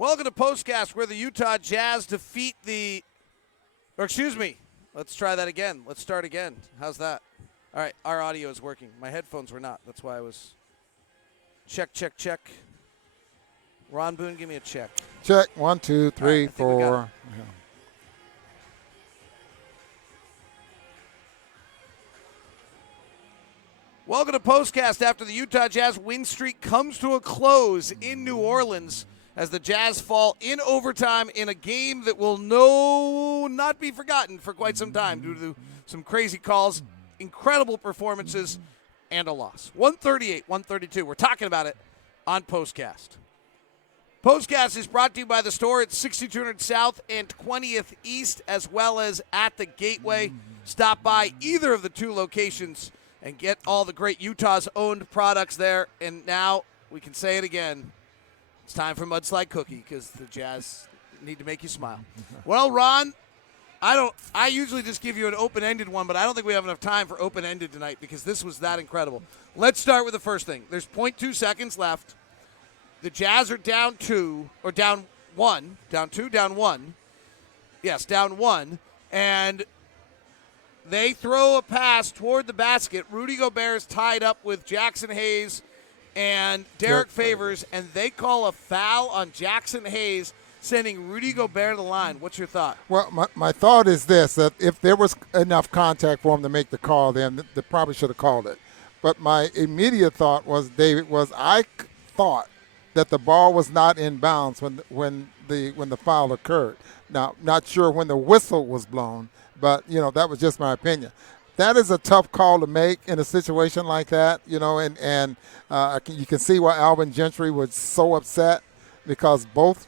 Welcome to POSTCAST, where the Utah Jazz defeat let's try that again. Let's start again. How's that? All right, our audio is working. My headphones were not. That's why I was check. Ron Boone, give me a check. Check. 1, 2, 3, 4. Welcome to POSTCAST after the Utah Jazz win streak comes to a close in New Orleans as the Jazz fall in overtime in a game that will not be forgotten for quite some time due to some crazy calls, incredible performances, and a loss. 138-132. We're talking about it on POSTCAST. POSTCAST is brought to you by the store at 6200 South and 20th East, as well as at the Gateway. Stop by either of the two locations and get all the great Utah's owned products there. And now we can say it again. It's time for Mudslide Cookie because the Jazz need to make you smile. Well, Ron, I usually just give you an open-ended one, but I don't think we have enough time for open-ended tonight because this was that incredible. Let's start with the first thing. There's 0.2 seconds left. The Jazz are down 1. Yes, down 1. And they throw a pass toward the basket. Rudy Gobert is tied up with Jackson Hayes and Derek Favors, and they call a foul on Jackson Hayes, sending Rudy Gobert to the line. What's your thought? Well, my thought is this, that if there was enough contact for him to make the call, then they probably should have called it. But my immediate thought was, David, I thought that the ball was not in bounds when the foul occurred. Now, not sure when the whistle was blown, but, that was just my opinion. That is a tough call to make in a situation like that, and you can see why Alvin Gentry was so upset because both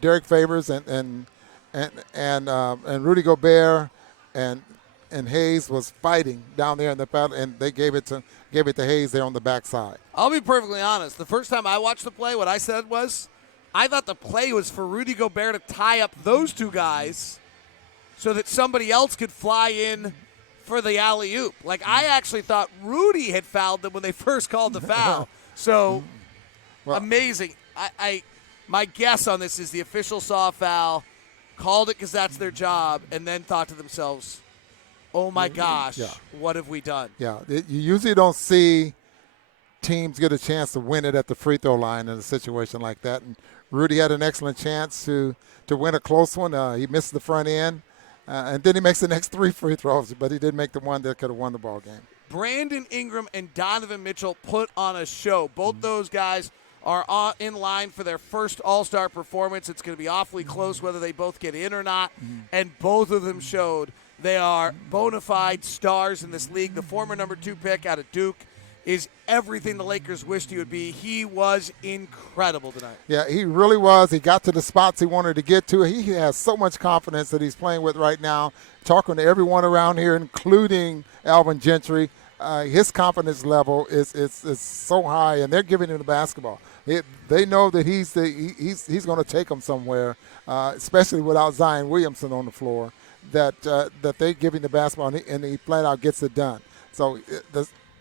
Derek Favors and Rudy Gobert and Hayes was fighting down there in the battle, and they gave it to Hayes there on the backside. I'll be perfectly honest. The first time I watched the play, what I said was, I thought the play was for Rudy Gobert to tie up those two guys so that somebody else could fly in for the alley-oop. Like, I actually thought Rudy had fouled them when they first called the foul. So, amazing. My guess on this is the official saw a foul, called it because that's their job, and then thought to themselves, oh, my gosh, what have we done? Yeah, you usually don't see teams get a chance to win it at the free throw line in a situation like that. And Rudy had an excellent chance to win a close one. He missed the front end. And then he makes the next 3 free throws, but he did make the one that could have won the ball game. Brandon Ingram and Donovan Mitchell put on a show. Both those guys are in line for their first All-Star performance. It's going to be awfully close whether they both get in or not. And both of them showed they are bona fide stars in this league. The former number 2 pick out of Duke is everything the Lakers wished he would be. He was incredible tonight. Yeah, he really was. He got to the spots he wanted to get to. He has so much confidence that he's playing with right now. Talking to everyone around here, including Alvin Gentry, his confidence level is so high, and they're giving him the basketball. They know that he's going to take them somewhere, especially without Zion Williamson on the floor. That they give him the basketball, and he flat out gets it done. So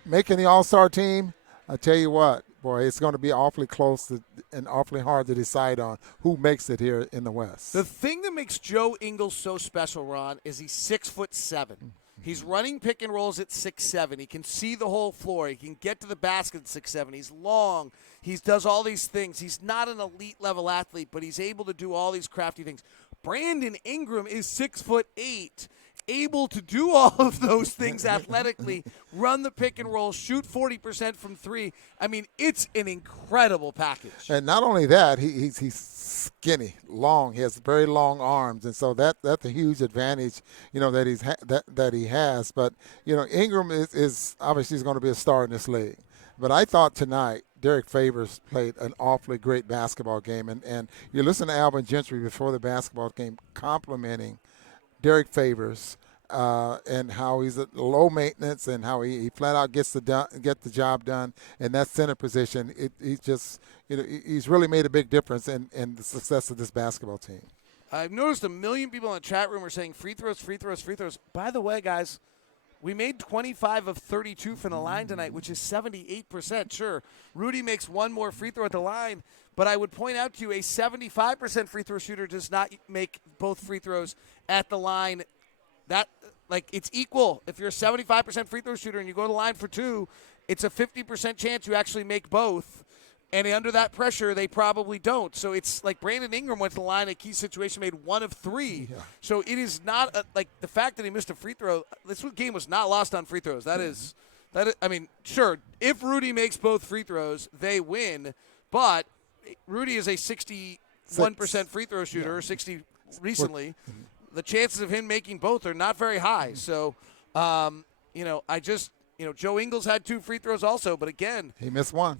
making the All-Star team, I tell you what, boy, it's going to be awfully close and awfully hard to decide on who makes it here in the West. The thing that makes Joe Ingles so special, Ron, is he's 6'7". He's running pick and rolls at 6'7". He can see the whole floor. He can get to the basket at 6'7". He's long. He does all these things. He's not an elite level athlete, but he's able to do all these crafty things. Brandon Ingram is 6'8", able to do all of those things athletically, run the pick and roll, shoot 40% from 3. I mean, it's an incredible package. And not only that, he's skinny, long. He has very long arms, and so that's a huge advantage, that he has. But Ingram is obviously going to be a star in this league. But I thought tonight Derek Favors played an awfully great basketball game, and you listen to Alvin Gentry before the basketball game complimenting Derek Favors and how he's at low maintenance and how he flat out get the job done in that center position. He's really made a big difference in the success of this basketball team. I've noticed a million people in the chat room are saying free throws, free throws, free throws. By the way, guys, we made 25 of 32 from the line tonight, which is 78%. Sure, Rudy makes one more free throw at the line, but I would point out to you a 75% free throw shooter does not make both free throws at the line. That, like, it's equal. If you're a 75% free throw shooter and you go to the line for two, it's a 50% chance you actually make both. And under that pressure, they probably don't. So it's like Brandon Ingram went to the line, a key situation, made 1 of 3. Yeah. So it is not like the fact that he missed a free throw. This game was not lost on free throws. That is, I mean, sure, if Rudy makes both free throws, they win. But Rudy is a 61% free throw shooter, 60 recently. The chances of him making both are not very high. So, Joe Ingles had 2 free throws also, but again, he missed one.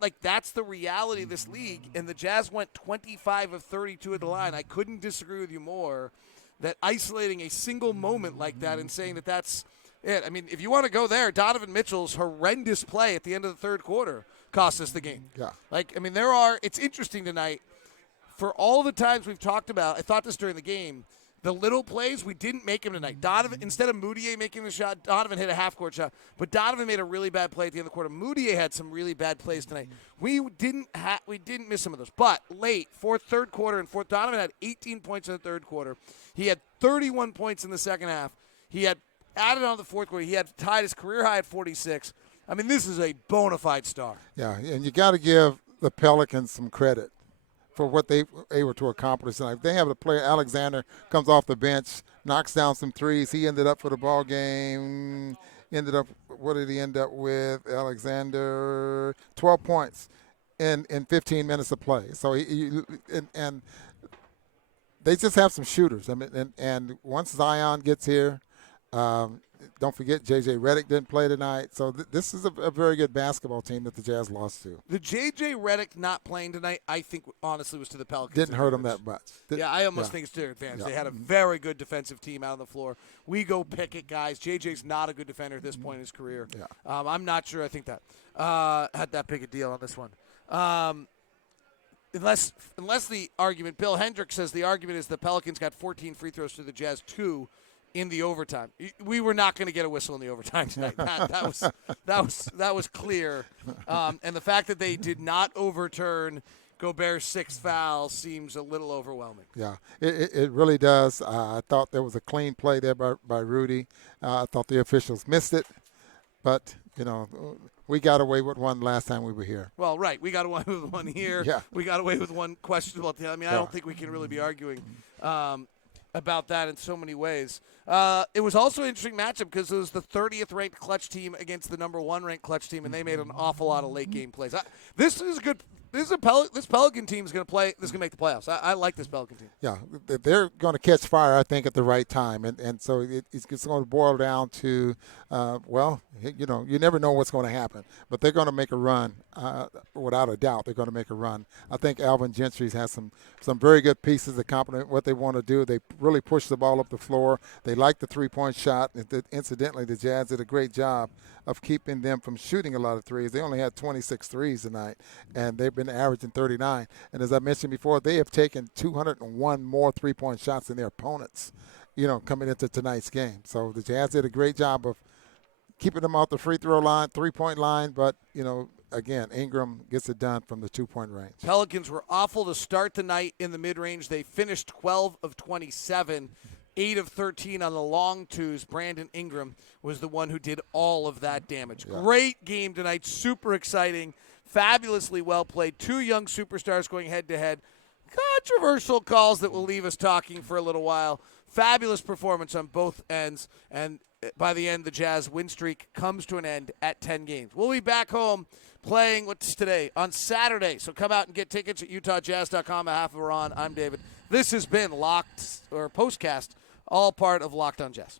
Like, that's the reality of this league, and the Jazz went 25 of 32 at the line. I couldn't disagree with you more that isolating a single moment like that and saying that that's it. I mean, if you want to go there, Donovan Mitchell's horrendous play at the end of the third quarter cost us the game. Yeah. Like, I mean, it's interesting tonight. For all the times we've talked about, I thought this during the game, the little plays, we didn't make them tonight. Donovan, instead of Moutier making the shot, Donovan hit a half-court shot. But Donovan made a really bad play at the end of the quarter. Moutier had some really bad plays tonight. We didn't miss some of those. But late, third quarter and fourth, Donovan had 18 points in the third quarter. He had 31 points in the second half. He had added on the fourth quarter. He had tied his career high at 46. I mean, this is a bona fide star. Yeah, and you got to give the Pelicans some credit for what they were able to accomplish tonight. They have a player, Alexander, comes off the bench, knocks down some threes. He ended up for the ball game. What did he end up with? Alexander, 12 points in 15 minutes of play. So and they just have some shooters. I mean, and once Zion gets here, don't forget J.J. Redick didn't play tonight. So this is a very good basketball team that the Jazz lost to. The J.J. Redick not playing tonight, I think, honestly, was to the Pelicans. Didn't hurt them that much. I almost think it's to their advantage. They had a very good defensive team out on the floor. We go pick it, guys. J.J.'s not a good defender at this point in his career. Yeah. I'm not sure I think that. Had that big a deal on this one. Unless the argument, Bill Hendricks says the argument is the Pelicans got 14 free throws to the Jazz 2 in the overtime. We were not going to get a whistle in the overtime tonight. That was clear. And the fact that they did not overturn Gobert's 6th foul seems a little overwhelming. Yeah, it really does. I thought there was a clean play there by Rudy. I thought the officials missed it, but we got away with one last time we were here. Well, right, we got away with one here. Yeah. We got away with one questionable. I mean, I don't think we can really be arguing about that in so many ways. It was also an interesting matchup because it was the 30th ranked clutch team against the number 1 ranked clutch team, and they made an awful lot of late game plays. This Pelican team is going to play. This is going to make the playoffs. I like this Pelican team. Yeah, they're going to catch fire, I think, at the right time, and so it's going to boil down to, you never know what's going to happen, but they're going to make a run. Without a doubt, they're going to make a run. I think Alvin Gentry has some very good pieces that complement what they want to do. They really push the ball up the floor. They like the three-point shot. Incidentally, the Jazz did a great job of keeping them from shooting a lot of threes. They only had 26 threes tonight, and they've been averaging 39. And as I mentioned before, they have taken 201 more three-point shots than their opponents, coming into tonight's game. So the Jazz did a great job of keeping them off the free throw line, three-point line, but, again, Ingram gets it done from the 2-point range. Pelicans were awful to start the night in the mid-range. They finished 12 of 27. 8 of 13 on the long twos. Brandon Ingram was the one who did all of that damage. Yeah. Great game tonight. Super exciting. Fabulously well played. 2 young superstars going head-to-head. Controversial calls that will leave us talking for a little while. Fabulous performance on both ends. And by the end, the Jazz win streak comes to an end at 10 games. We'll be back home playing, what's today? On Saturday. So come out and get tickets at UtahJazz.com. Half of Ron. I'm David. This has been POSTCAST, all part of Locked On Jazz.